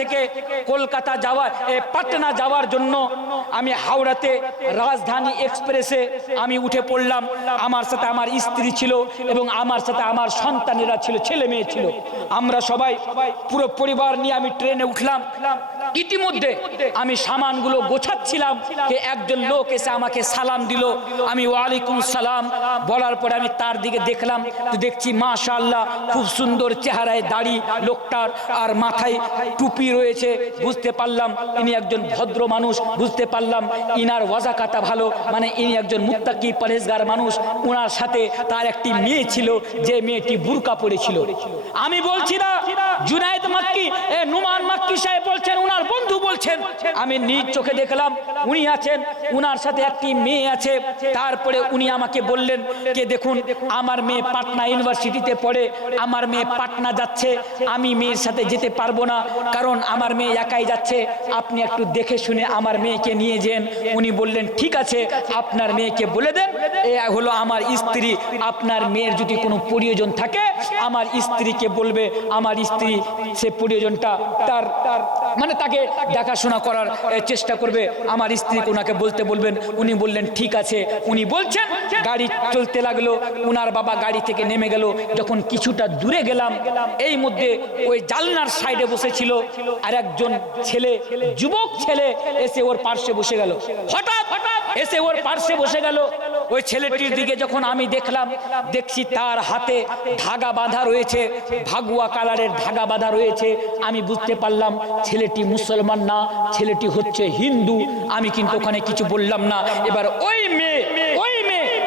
থেকে কলকাতা যাওয়া পাটনা যাওয়ার জন্য আমি হাওড়াতে রাজধানী এক্সপ্রেসে আমি উঠে পড়লাম। আমার সাথে আমার স্ত্রী ছিল এবং আমার সাথে আমার সন্তানেরা ছিল, ছেলে মেয়ে ছিল। আমরা সবাই পুরো পরিবার নিয়ে আমি ট্রেনে উঠলাম। ইতিমধ্যে আমি সামানগুলো গোছাচ্ছিলাম, একজন লোক এসে আমাকে সালাম দিল। আমি ওয়ালাইকুম সালাম বলার পরে আমি তার দিকে দেখলাম, তো দেখছি মাশাআল্লাহ খুব সুন্দর চেহারায় দাড়ি লোকটার, আর মাথায় টুপি রয়েছে। বুঝতে পারলাম ইনি একজন ভদ্র মানুষ, বুঝতে পারলাম ইনার ওয়াজাকাতা ভালো, মানে ইনি একজন মুত্তাকি পরহেজগার মানুষ। ওনার সাথে তার একটি মেয়ে ছিল, যে মেয়েটি বুরকা পরেছিল। আমি বলছি না জুনায়েদ মাক্কি, নুমান মাক্কি সাহেব বলছেন, উনার বন্ধু বলছেন। আমি নিজ চোখে দেখলাম উনি আছেন, উনার সাথে একটি মেয়ে আছে। তারপরে উনি আমাকে বললেন যে দেখুন আমার মেয়ে পাটনা ইউনিভার্সিটিতে পড়ে, আমার মেয়ে পাটনা যাচ্ছে, আমি মেয়ের সাথে যেতে পারবো না, কারণ আমার মেয়ে একাই যাচ্ছে, আপনি একটু দেখে শুনে আমার মেয়েকে নিয়ে যান। উনি বললেন ঠিক আছে, আপনার মেয়েকে বলে দেন এ হলো আমার স্ত্রী, আপনার মেয়ের যদি কোনো প্রয়োজন থাকে আমার স্ত্রীকে বলবে, আমার স্ত্রী সে প্রয়োজনটা তার মানে তাকে দেখাশোনা করার চেষ্টা করবে, আমার স্ত্রীকে ওনাকে বলতে বলবেন। উনি বললেন ঠিক আছে। উনি বলছেন, গাড়ি চলতে লাগলো, উনার বাবা গাড়ি থেকে নেমে গেল। যখন কিছুটা দূরে গেলাম, এই মধ্যে ওই জানলার সাইডে বসেছিল আর একজন ছেলে, যুবক ছেলে এসে ওর পার্শ্বে বসে গেল। হঠাৎ এসে ওর পার্শ্বে বসে গেল। ওই ছেলেটির দিকে যখন আমি দেখলাম, দেখছি তার হাতে ধাগা বাঁধা রয়েছে, ভাগুয়া কালারের ধাগা বাঁধা রয়েছে। আমি বুঝতে পারলাম ছেলেটি মুসলমান না, ছেলেটি হচ্ছে হিন্দু। আমি কিন্তু ওখানে কিছু বললাম না। এবার ওই মেয়ে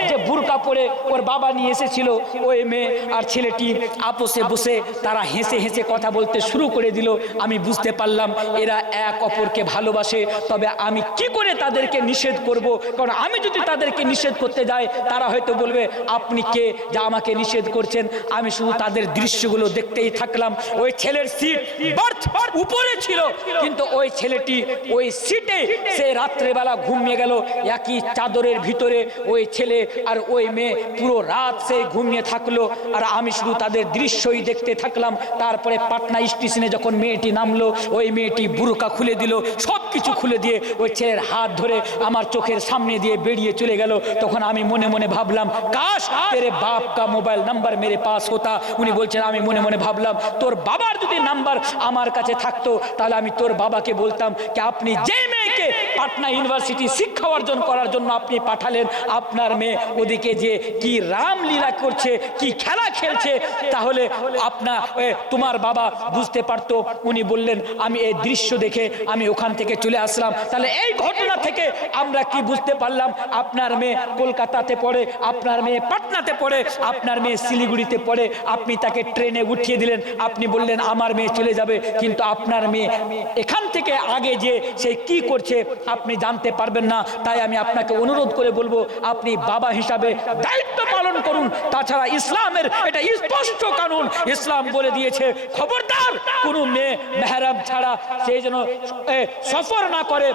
যে বুরকা পরে ওর বাবা নিয়ে এসেছিল, ওই মেয়ে আর ছেলেটি আপোষে বসে তারা হেসে হেসে কথা বলতে শুরু করে দিল। আমি বুঝতে পারলাম এরা এক অপরকে ভালোবাসে। তবে আমি কি করে তাদেরকে নিষেধ করব? কারণ আমি যদি তাদেরকে নিষেধ করতে যাই, তারা হয়তো বলবে আপনি কে যা আমাকে নিষেধ করছেন। আমি শুধু তাদের দৃশ্যগুলো দেখতেই থাকলাম। ওই ছেলের সিট বার্থ উপরে ছিল, কিন্তু ওই ছেলেটি ওই সিটে সে রাত্রেবেলা ঘুমিয়ে গেল একই চাদরের ভিতরে। ওই ছেলে আর ওই মেয়ে পুরো রাত সে ঘুমিয়ে থাকলো, আর আমি শুধু তাদের দৃশ্যই দেখতে থাকলাম। তারপরে পাটনা স্টেশনে যখন মেয়েটি নামলো, ওই মেয়েটি বুরকা খুলে দিল, সব কিছু খুলে দিয়ে ওই ছেলের হাত ধরে আমার চোখের সামনে দিয়ে বেরিয়ে চলে গেল। তখন আমি মনে মনে ভাবলাম, কাশ তেরে বাপ কা মোবাইল নাম্বার মেরে পাস হতা। উনি বলছেন, আমি মনে মনে ভাবলাম তোর বাবার যদি নাম্বার আমার কাছে থাকতো, তাহলে আমি তোর বাবাকে বলতাম যে আপনি যে মেয়েকে পাটনা ইউনিভার্সিটি শিক্ষা অর্জন করার জন্য আপনি পাঠালেন, আপনার মেয়ে ওদিকে যে কি রামলীলা করছে, কি খেলা খেলছে, তাহলে তোমার বাবা বুঝতে পারতো। উনি বললেন, আমি এই দৃশ্য দেখে আমি ওখান থেকে চলে আসলাম। তাহলে এই ঘটনা থেকে আমরা কি বুঝতে পারলাম? আপনার মেয়ে কলকাতাতে পড়ে, আপনার মেয়ে পাটনাতে পড়ে, আপনার মেয়ে শিলিগুড়িতে পড়ে, আপনি তাকে ট্রেনে উঠিয়ে দিলেন, আপনি বললেন আমার মেয়ে চলে যাবে, কিন্তু আপনার মেয়ে এখান থেকে আগে যে সে কি করছে আপনি জানতে পারবেন না। তাই আমি আপনাকে অনুরোধ করে বলবো, আপনি বাবা হিসাবে দায়িত্ব পালন করুন। তাছাড়া ইসলামের এটা স্পষ্ট কানুন, ইসলাম বলে দিয়েছে খবরদার কোনো মেয়ে মেহরাম ছাড়া সেই জন্য সফর না করে,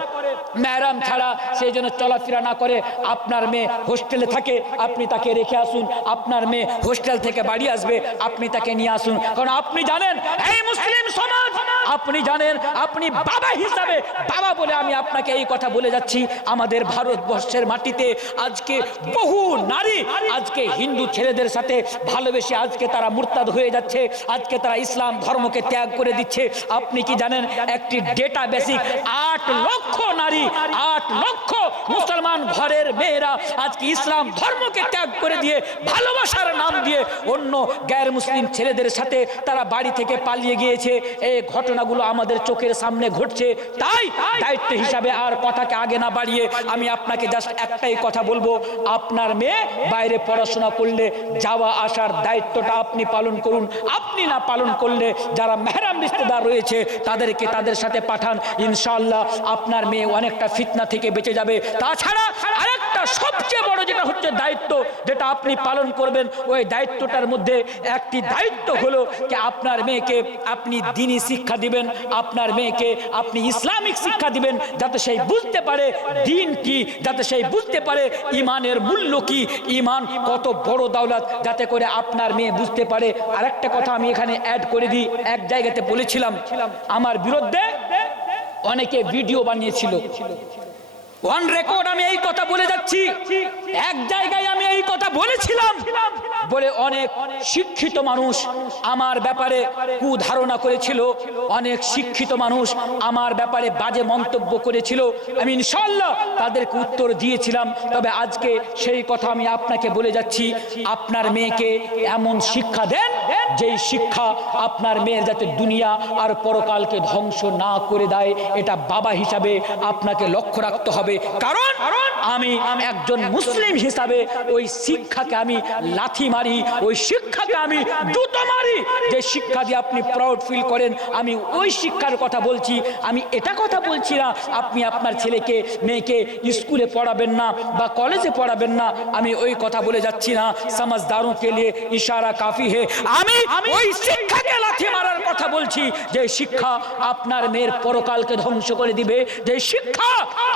মেহরাম ছাড়া সেই জন্য চলাফেরা না করে। আপনার মেয়ে হোস্টেলে থাকে, আপনি তাকে রেখে আসুন। আপনার মেয়ে হোস্টেল থেকে বাড়ি আসবে, আপনি তাকে নিয়ে আসুন। কারণ আপনি জানেন, এই মুসলিম সমাজ, আপনি জানেন, আপনি বাবা হিসাবে, বাবা বলে আমি আপনাকে এই কথা বলে যাচ্ছি, আমাদের ভারতবর্ষের মাটিতে আজকে বহু নারী আজকে হিন্দু ছেলেদের সাথে ভালোবেসে আজকে তারা মুরতাদ হয়ে যাচ্ছে, আজকে তারা ইসলাম ধর্মকে ত্যাগ করে দিচ্ছে। আপনি কি জানেন, একটি ডেটা বেসিক 8 লক্ষ নারী, 8 লক্ষ মুসলমান ঘরের মেয়েরা আজকে ইসলাম ধর্মকে ত্যাগ করে দিয়ে ভালোবাসার নাম দিয়ে অন্য গায়ের মুসলিম ছেলেদের সাথে তারা বাড়ি থেকে পালিয়ে গিয়েছে। এই ঘটনাগুলো আমাদের চোখের সামনে ঘটছে। তাই দায়িত্ব হিসাবে আর কথাকে আগে না বাড়িয়ে আমি আপনাকে জাস্ট একটাই কথা বলবো, আপনার মেয়ে বাইরে পড়াশোনা করলে যাওয়া আসার দায়িত্বটা আপনি পালন করুন। আপনি না পালন করলে যারা মেহরাম রিশতেদার রয়েছে তাদেরকে তাদের সাথে পাঠান, ইনশাআল্লাহ আপনার মেয়ে অনেকটা ফিতনা থেকে বেঁচে যাবে। তাছাড়া আরেকটা সবচেয়ে বড় যেটা যেটা হচ্ছে দায়িত্ব, যেটা আপনি পালন করবেন, ওই দায়িত্বটার মধ্যে একটি দায়িত্ব হলো যে আপনার মেয়েকে আপনি দ্বীনি শিক্ষা দিবেন, আপনার মেয়েকে আপনি ইসলামিক শিক্ষা দিবেন, যাতে সেই বুঝতে পারে দ্বীন কি, যাতে সেই বুঝতে পারে ঈমানের মূল্য কি, ঈমান কত বড় দৌলত, যাতে করে আপনার মেয়ে বুঝতে পারে। আরেকটা কথা আমি এখানে অ্যাড করে দিই, এক জায়গাতে বলেছিলাম আমার বিরুদ্ধে অনেকে ভিডিও বানিয়েছিল, অন রেকর্ড আমি এই কথা বলে যাচ্ছি, এক জায়গায় আমি এই কথা বলেছিলাম বলে অনেক শিক্ষিত মানুষ আমার ব্যাপারে কুধারণা করেছিল, অনেক শিক্ষিত মানুষ আমার ব্যাপারে বাজে মন্তব্য করেছিল। আমি ইনশাআল্লাহ তাদেরকে উত্তর দিয়েছিলাম। তবে আজকে সেই কথা আমি আপনাকে বলে যাচ্ছি, আপনার মেয়েকে এমন শিক্ষা দেন যেই শিক্ষা আপনার মেয়ের যাতে দুনিয়া আর পরকালকে ধ্বংস না করে দেয়। এটা বাবা হিসাবে আপনাকে লক্ষ্য রাখতে হবে, কারণ আমি একজন মুসলিম হিসাবে ওই শিক্ষাকে আমি লাথি মারি, ওই শিক্ষাকে আমি জুতো মারি। যে শিক্ষা দিয়ে আপনি প্রাউড ফিল করেন, আমি ওই শিক্ষার কথা বলছি। আমি এটা কথা বলছি না আপনি আপনার ছেলেকে মেয়েকে স্কুলে পড়াবেন না বা কলেজে পড়াবেন না, আমি ওই কথা বলে যাচ্ছি না। समझदारों के लिए इशारा काफी है। আমি ওই শিক্ষাকে লাথি মারার কথা বলছি, যে শিক্ষা আপনার মেয়ের পরকালকে ধ্বংস করে দিবে, যে শিক্ষা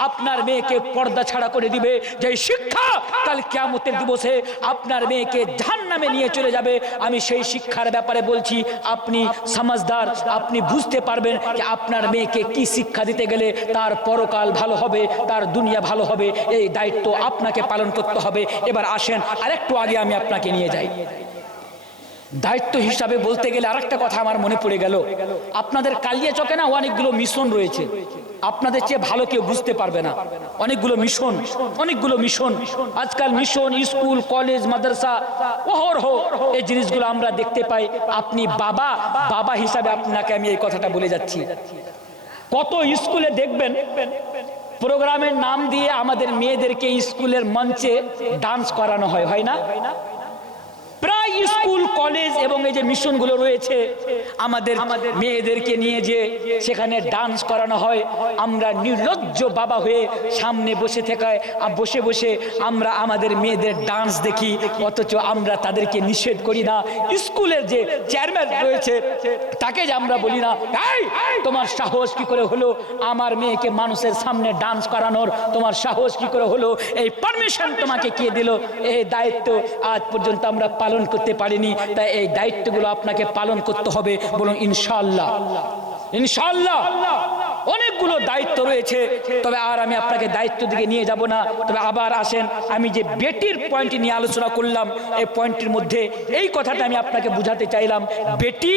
আপনার মেয়েকে পর্দা ছাড়া করে দিবে, যে শিক্ষা কাল কিয়ামতের দিবসে আপনার মেয়েকে জাহান্নামে নিয়ে চলে যাবে, আমি সেই শিক্ষার ব্যাপারে বলছি। আপনি समझदार, আপনি বুঝতে পারবেন যে আপনার মেয়েকে কি শিক্ষা দিতে গেলে তার পরকাল ভালো হবে, তার দুনিয়া ভালো হবে। এই দায়িত্ব আপনাকে পালন করতে হবে। এবার আসেন আরেকটু আগে আমি আপনাকে নিয়ে যাই। দায়িত্ব হিসাবে বলতে গেলে আরেকটা কথা আমার মনে পড়ে গেল, আপনাদের কালিয়াচকে না অনেকগুলো মিশন রয়েছে, আপনাদের চেয়ে ভালো কেউ বুঝতে পারবে না। অনেকগুলো মিশন, অনেকগুলো মিশন আজকাল, মিশন স্কুল কলেজ মাদ্রাসা অহরহ এই জিনিসগুলো আমরা দেখতে পাই। আপনি বাবা, বাবা হিসাবে আপনাকে আমি এই কথাটা বলে যাচ্ছি। কত স্কুলে দেখবেন প্রোগ্রামের নাম দিয়ে আমাদের মেয়েদেরকে স্কুলের মঞ্চে ডান্স করানো হয়, হয় না? প্রায় স্কুল কলেজ এবং এই যে মিশনগুলো রয়েছে, আমাদের মেয়েদেরকে নিয়ে যে সেখানে ডান্স করানো হয়, আমরা নির্লজ্জ বাবা হয়ে সামনে বসে থাকায় বসে বসে আমরা আমাদের মেয়েদের ডান্স দেখি, অথচ আমরা তাদেরকে নিষেধ করি না। স্কুলের যে চেয়ারম্যান রয়েছে তাকে যে আমরা বলি না, এই তোমার সাহস কি করে হলো আমার মেয়েকে মানুষের সামনে ডান্স করানোর, তোমার সাহস কি করে হলো, এই পারমিশন তোমাকে কে দিল? এই দায়িত্ব আজ পর্যন্ত আমরা পালন করতে পারিনি। তাই এই দায়িত্বগুলো আপনাকে পালন করতে হবে। বলুন ইনশাআল্লাহ। ইনশাআল্লাহ অনেকগুলো দায়িত্ব রয়েছে, তবে আর আমি আপনাকে দায়িত্ব দিকে নিয়ে যাব না। তবে আবার আসেন, আমি যে বেটির পয়েন্ট নিয়ে আলোচনা করলাম, এই পয়েন্টের মধ্যে এই কথাটা আমি আপনাকে বুঝাতে চাইলাম, বেটি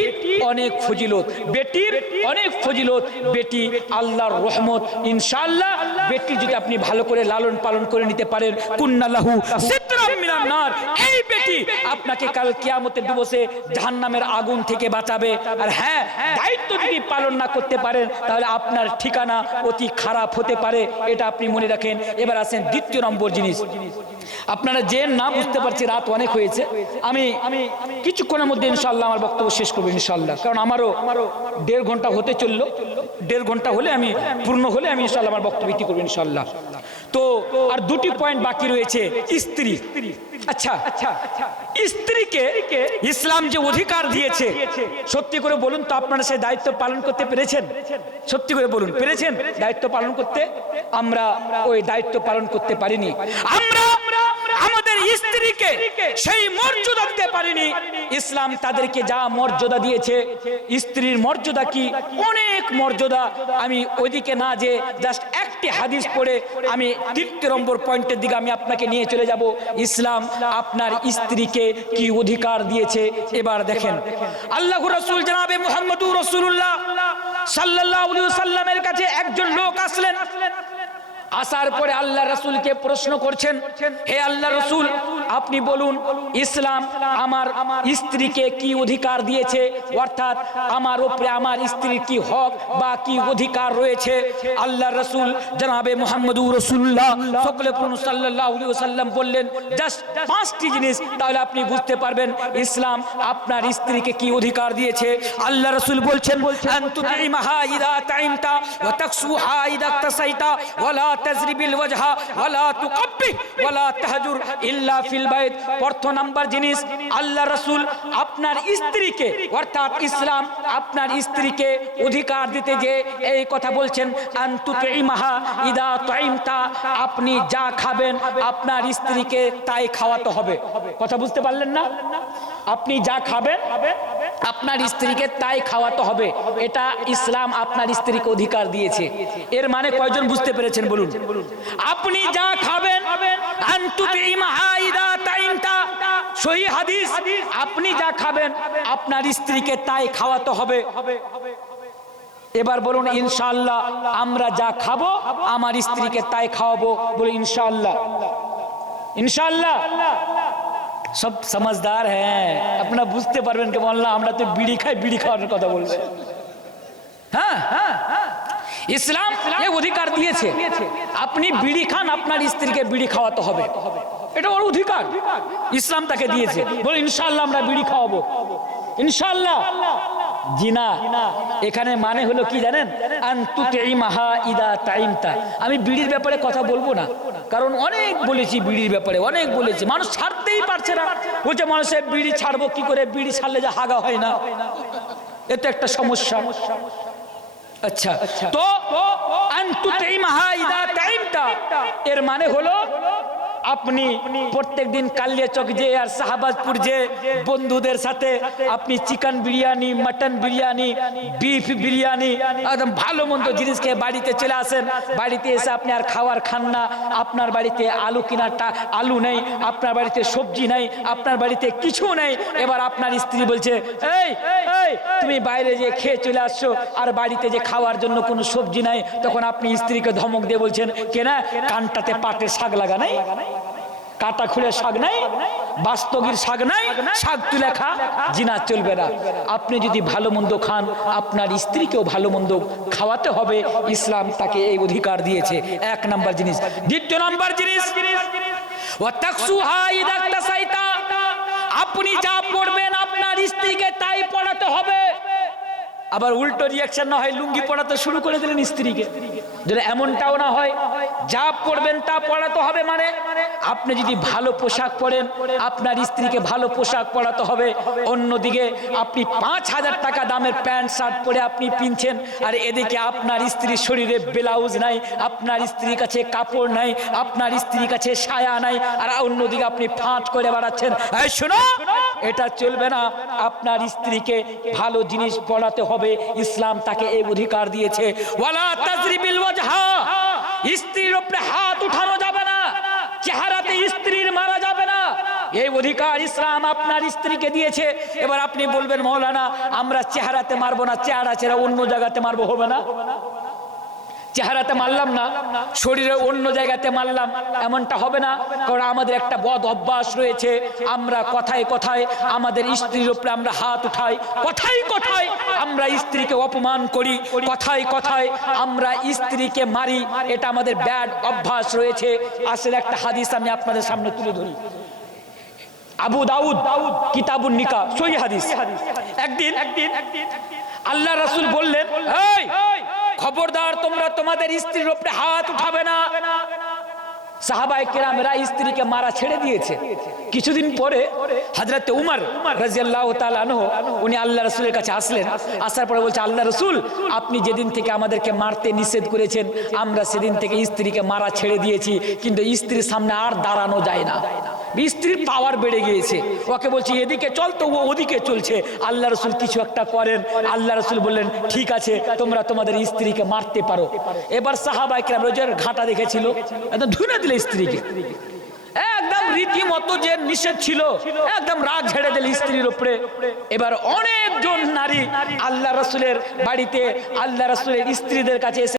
অনেক ফজিলত, বেটির অনেক ফজিলত, বেটি আল্লাহর রহমত। ইনশাআল্লাহ বেটি যদি আপনি ভালো করে লালন পালন করে নিতে পারেন, কুন্নালাহু সিতরাম মিনান নার, এই বেটি আপনাকে কাল কিয়ামতের দিবসে জাহান্নামের আগুন থেকে বাঁচাবে। আর হ্যাঁ, দায়িত্ব যদি পালন না করতে পারেন তাহলে আপনার ঠিকানা অতি খারাপ হতে পারে, এটা আপনি মনে রাখেন। এবার আসেন দ্বিতীয় নম্বর জিনিস। আপনারা যে না বুঝতে পারছি, রাত অনেক হয়েছে, আমি কিছুক্ষণের মধ্যে ইনশাআল্লাহ আমার বক্তব্য শেষ করবো ইনশাআল্লাহ, কারণ আমারও 1.5 ঘন্টা হতে চললো। 1.5 ঘন্টা হলে আমি পূর্ণ হলে আমি ইনশাআল্লাহ আমার বক্তব্য ইতি করবো ইনশাআল্লাহ। তো আর দুটি পয়েন্ট বাকি রয়েছে। স্ত্রী, আচ্ছা স্ত্রীকে ইসলাম যে অধিকার দিয়েছে, সত্যি করে বলুন তো আপনারা সেই দায়িত্ব পালন করতে পেরেছেন? সত্যি করে বলুন, পেরেছেন দায়িত্ব পালন করতে? আমরা ওই দায়িত্ব পালন করতে পারিনি। আমরা আমাদের স্ত্রীকে সেই মর্যাদা দিতে পারিনি। ইসলাম তাদেরকে যা মর্যাদা দিয়েছে, স্ত্রীর মর্যাদা কি, অনেক মর্যাদা। আমি ওইদিকে না যে জাস্ট একটি হাদিস পড়ে আমি 3 নম্বর পয়েন্টের দিকে আমি আপনাকে নিয়ে চলে যাব। ইসলাম আপনার স্ত্রীকে কি অধিকার দিয়েছে এবার দেখেন। আল্লাহর রাসূল জনাবে মুহাম্মদুর রাসূলুল্লাহ সাল্লাল্লাহু আলাইহি ওয়াসাল্লামের কাছে একজন লোক আসলেন। আসার পরে আল্লাহ রাসূলকে প্রশ্ন করছেন, হে আল্লাহ রাসূল, আপনি বলুন ইসলাম আমার স্ত্রীকে কি অধিকার দিয়েছে, অর্থাৎ আমার উপরে আমার স্ত্রীর কি হক বা কি অধিকার রয়েছে। আল্লাহ রাসূল জনাবে মুহাম্মদুর রাসূলুল্লাহ সাল্লাল্লাহু আলাইহি ওয়াসাল্লাম বললেন জাস্ট 5টি জিনিস, তাহলে আপনি বুঝতে পারবেন ইসলাম আপনার স্ত্রীকে কি অধিকার দিয়েছে। আল্লাহ রাসূল বলছেন আনতুতিমাহা ইদা তাইমতা ওয়া তাকসুহা ইদা তাসাইতা ওয়ালা তাজরিবিল ওয়াজহা ওয়ালা তুকাব্বিহ ওয়ালা তাহজুর ইল্লা ফিল বাইত। প্রথম নাম্বার জিনিস, আল্লাহ রাসূল আপনার স্ত্রীকে অর্থাৎ ইসলাম আপনার স্ত্রীকে অধিকার দিতে যে এই কথা বলছেন আনতুতিমাহা ইদা তাইমতা, আপনি যা খাবেন আপনার স্ত্রীকে তাই খাওয়াতে হবে। কথা বুঝতে পারলেন না? আপনি যা খাবেন আপনার স্ত্রীকে তাই খাওয়াতে হবে, এটা ইসলাম আপনার স্ত্রীকে অধিকার দিয়েছে। এর মানে কয়জন বুঝতে পেরেছেন বলুন? আপনি যা খাবেন আনতুতিমাহা ইদা তাইমতা, সহিহ হাদিস, আপনি যা খাবেন আপনার স্ত্রীকে তাই খাওয়াতে হবে। এবার বলুন ইনশাআল্লাহ আমরা যা খাবো আমার স্ত্রীকে তাই খাওয়াবো, বলে ইনশাআল্লাহ। ইনশাআল্লাহ সব समझदार हैं, अपना বুঝতে পারবেন কে বললাম আমরা তো বিড়ি খাই, বিড়ি খাওয়ার কথা বলবে। হ্যাঁ, ইসলাম এই অধিকার দিয়েছে আপনি বিড়ি খান আপনার স্ত্রীকে বিড়ি খাওয়াতে হবে, এটা ওর অধিকার, ইসলাম তাকে দিয়েছে। বলে ইনশাআল্লাহ আমরা বিড়ি খাওয়াবো, ইনশাআল্লাহ। জি না, এখানে মানে হলো কি জানেন, আনতুতিমাহা ইদা তাইমতা। আমি বিড়ির ব্যাপারে কথা বলবো না, কারণ অনেক বলেছি বিড়ির ব্যাপারে, অনেক বলেছি, মানুষ ছাড়তেই পারছে না। বলছে মানুষের বিড়ি ছাড়বো কি করে, বিড়ি ছাড়লে যে হাগা হয় না, এটা একটা সমস্যা। আচ্ছা, তো আনতুতিমাহা ইদা তাইমতা এর মানে হলো আপনি প্রত্যেক দিন কালিয়াচক যে আর শাহবাজপুর যে বন্ধুদের সাথে আপনি chicken biryani, mutton biryani, beef biryani, একদম ভালো মন্দ জিনিস খেয়ে বাড়িতে চলে আসেন। বাড়িতে এসে আপনি আর খাওয়ার খান না, আপনার বাড়িতে আলু কিনারটা আলু নেই, আপনার বাড়িতে সবজি নেই, আপনার বাড়িতে কিছু নেই। এবার আপনার স্ত্রী বলছে এই এই তুমি বাইরে যে খেয়ে চলে আসছো আর বাড়িতে যে খাওয়ার জন্য কোনো সবজি নাই, তখন আপনি স্ত্রীকে ধমক দিয়ে বলছেন কেনা কানটাতে পাটের শাক লাগা নাই, কাটা খুলে শাক নাই, বাস্তগীর শাক নাই, শাক তুলে খা। জিনা চলবে না। আপনি যদি ভালো মন্দ খান আপনার স্ত্রীকেও ভালো মন্দ খাওয়াতে হবে, ইসলাম তাকে এই অধিকার দিয়েছে। এক নাম্বার জিনিস। দ্বিতীয় নাম্বার জিনিস, ওয়া তাকসুহা ইদা তাসাইতা, আপনি যা পড়বেন আপনার স্ত্রীকে তাই পড়াতে হবে। আবার উল্টো রিয়াকশন না হয় লুঙ্গি পড়াতে শুরু করে দিলেন স্ত্রীকে, যদি এমনটাও না হয় যা পড়বেন তা পড়াতে হবে। মানে আপনি যদি ভালো পোশাক পরেন আপনার স্ত্রীকে ভালো পোশাক পরাতে হবে। অন্যদিকে আপনি 5,000 টাকা দামের প্যান্ট শার্ট পরে আপনি পিনছেন, আর এদিকে আপনার স্ত্রীর শরীরে ব্লাউজ নাই, আপনার স্ত্রীর কাছে কাপড় নাই, আপনার স্ত্রীর কাছে সায়া নাই, আর অন্যদিকে আপনি ফাঁট করে বেড়াচ্ছেন, এই শোনো, এটা চলবে না। আপনার স্ত্রীকে ভালো জিনিস পড়াতে হবে, ইসলাম তাকে এই অধিকার দিয়েছে। ওয়ালা তাজরিবিল ওয়াজহা, স্ত্রীর উপরে হাত উঠানো যাবে না, চেহারাতে স্ত্রীর মারা যাবে না, এই অধিকার ইসলাম আপনার স্ত্রীকে দিয়েছে। এবার আপনি বলবেন মাওলানা আমরা চেহারাতে মারবো না, চেহারা ছেড়ে অন্য জায়গাতে মারবো, হবে না? চেহারাতে মারলাম না, শরীরে অন্য জায়গাতে মারলাম, এমনটা হবে না। কারণ আমাদের একটা বদ অভ্যাস রয়েছে, আমরা কথায় কথায় আমাদের স্ত্রীর উপরে আমরা হাত উঠাই, কথায় কথায় আমরা স্ত্রীকে অপমান করি, কথায় কথায় আমরা স্ত্রীকে মারি, এটা আমাদের ব্যাড অভ্যাস রয়েছে। আসলে একটা হাদিস আমি আপনাদের সামনে তুলে ধরি, আবু দাউদ কিতাবুন নিকাহ, সহিহ হাদিস। একদিন আল্লাহ রাসূল বললেন, এই খবরদার তোমরা তোমাদের স্ত্রীর উপরে হাত উঠাবে না। সাহাবায়ে কেরামেরা স্ত্রীকে মারা ছেড়ে দিয়েছে। কিছুদিন পরে হযরত উমর রাদিয়াল্লাহু তাআলা আনহু উনি আল্লাহ রাসূলের কাছে আসলেন। আসার পরে বলছে, আল্লাহ রাসূল আপনি যেদিন থেকে আমাদেরকে মারতে নিষেধ করেছেন আমরা সেদিন থেকে স্ত্রীকে মারা ছেড়ে দিয়েছি, কিন্তু স্ত্রীর সামনে আর দাঁড়ানো যায় না, স্ত্রীর পাওয়ার বেড়ে গিয়েছে। ওকে বলছি এদিকে চল, তো ও ওদিকে চলছে। আল্লাহ রাসূল কিছু একটা করেন। আল্লাহ রাসূল বললেন ঠিক আছে তোমরা তোমাদের স্ত্রীকে মারতে পারো। এবার সাহাবায়ে কেরাম রোজের ঘাটা দেখেছিল, একদম ধুইনা দিলে স্ত্রীকে, একদম রীতিমতো যে নিষেধ ছিল একদম রাগ ঝেড়ে দিল স্ত্রীর উপরে। এবার অনেকজন নারী আল্লাহ রাসূলের বাড়িতে আল্লাহ রাসূলের স্ত্রীদের কাছে এসে